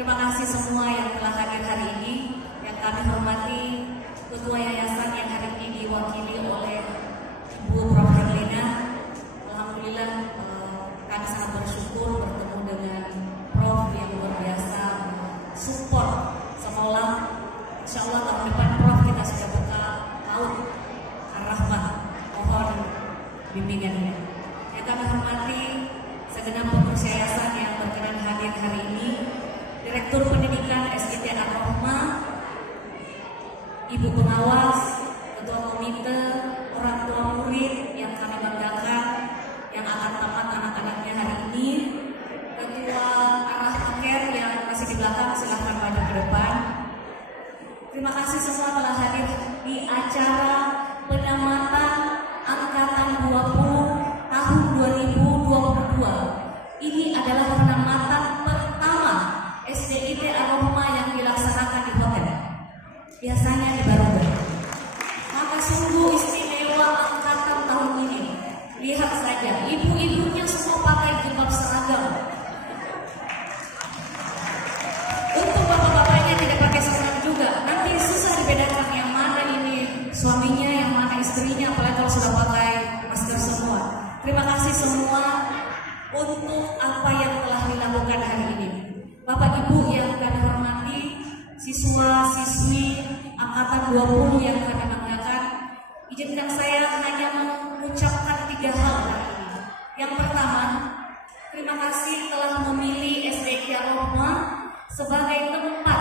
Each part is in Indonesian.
Terima kasih semua yang telah hadir hari ini. Yang kami hormati Ketua Yayasan yang hari ini diwakili oleh Ibu Prof. Herlina. Alhamdulillah kami sangat bersyukur bertemu dengan Prof yang luar biasa support sekolah. Insya Allah tahun depan Prof kita sudah buka PAUD Ar-Rahmah. Mohon bimbingannya. Yang kami hormati segenap pengurus yayasan yang berkenan hadir hari ini, Direktur Pendidikan SDT Ar-Rahmah, Ibu Pengawas, Ketua Komite, orang tua murid yang kami banggakan, yang akan tamat anak-anaknya hari ini, Ketua Ar-Rahmah Care yang masih di belakang, silahkan maju ke depan. Terima kasih semua telah hadir di acara penamatan Angkatan 20 tahun 2022. Ini adalah penamatan pertama SDIT Ar-Rahmah yang dilaksanakan di hotel. Biasanya di Baruga. Maka sungguh istimewa angkatan tahun ini. Lihat saja, ibu-ibunya semua pakai jilbab seragam. Untuk bapak-bapaknya tidak pakai seragam juga. Nanti susah dibedakan yang mana ini suaminya, yang mana istrinya, apalagi kalau sudah pakai masker semua. Terima kasih semua untuk apa yang telah dilakukan hari ini. Bapak Ibu yang kami hormati, siswa-siswi Angkatan 20 yang kami banggakan, izinkan saya hanya mengucapkan 3 hal hari ini. Yang pertama, terima kasih telah memilih SDIT Ar-Rahmah sebagai tempat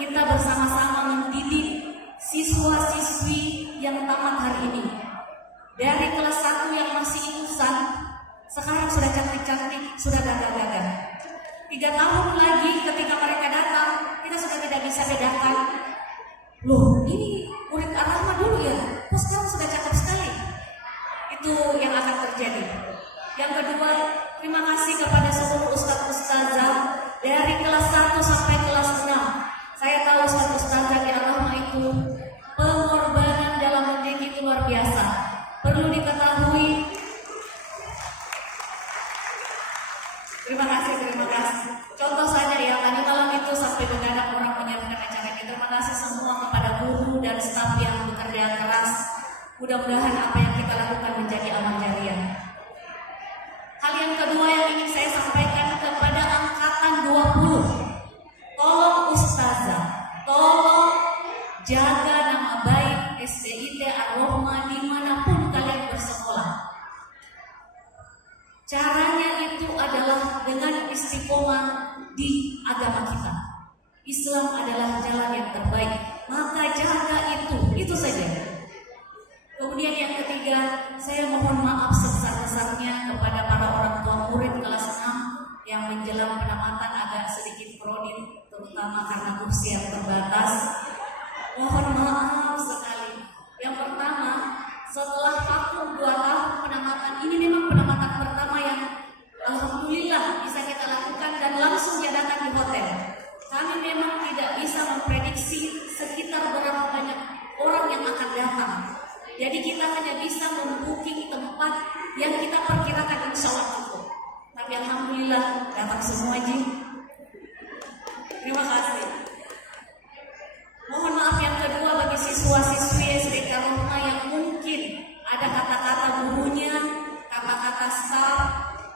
kita bersama-sama mendidik siswa-siswi yang tamat hari ini. Dari kelas 1 yang masih ingusan, sekarang sudah cantik-cantik, sudah gagah-gagah. 3 tahun lagi ketika mereka datang, kita sudah tidak bisa bedakan. Loh, ini murid Ar-Rahmah dulu ya, kok sekarang sudah cakep sekali. Itu yang akan terjadi. Yang kedua, terima kasih kepada seluruh ustadz-ustazah dari kelas 1 sampai kelas 6. Saya tahu ustadz-ustazah di Ar-Rahmah itu pengorbanan dalam mendidik itu luar biasa. Perlu diketahui. Terima kasih. Contoh saja ya, tadi malam itu sampai mendadak orang menyiapkan acaranya. Terima kasih semua kepada guru dan staf yang bekerja keras. Mudah-mudahan apa yang kita lakukan menjadi amal jariah. Hal yang kedua yang ingin saya sampaikan kepada Angkatan 20. Tolong ustazah, tolong jaga nama baik SDIT Ar-Rahmah dimanapun kalian bersekolah. Caranya itu adalah dengan istiqomah di agama kita. Islam adalah jalan yang terbaik, maka jaga itu saja. Kemudian yang ketiga, saya mohon maaf sebesar-besarnya kepada para orang tua murid kelas 6 yang menjelang penamatan agak sedikit krodit, terutama karena kursi yang terbatas. Mohon maaf sekali. Yang pertama, setelah vakum 2 tahun penamatan, ini memang penamatan pertama yang alhamdulillah bisa kita lakukan dan langsung diadakan di hotel. Kami memang tidak bisa memprediksi sekitar berapa banyak orang yang akan datang. Jadi kita hanya bisa membooking tempat yang kita perkirakan insya Allah cukup. Tapi alhamdulillah datang semua Ji. Terima kasih. Mohon maaf yang kedua bagi siswa-siswi SDIT Ar-Rahmah yang mungkin ada kata-kata gurunya, kata-kata staf,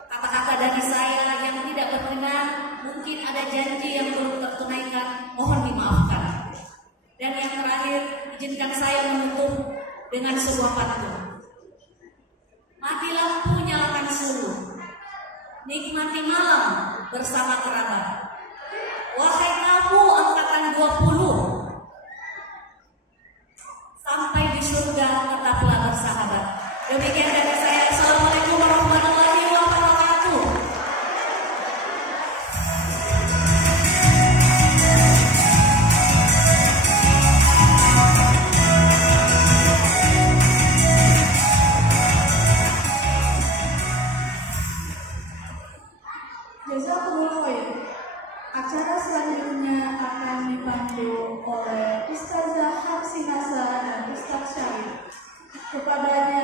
kata-kata dari saya yang tidak berkenan, mungkin ada janji yang belum tertunaikan, mohon dimaafkan. Dan yang terakhir, izinkan saya menutup dengan sebuah pantun. Mati lampu, nyalakan suluh, nikmati malam bersama kerabat. Wahai kamu Angkatan 20, sampai di surga tetaplah bersahabat. Demikian dari saya. Assalamualaikum warahmatullahi wabarakatuh. Jazakumullah khair. Acara selanjutnya akan dipandu oleh Ustazah Hamsinasa dan Ustaz Syarif. Kepadanya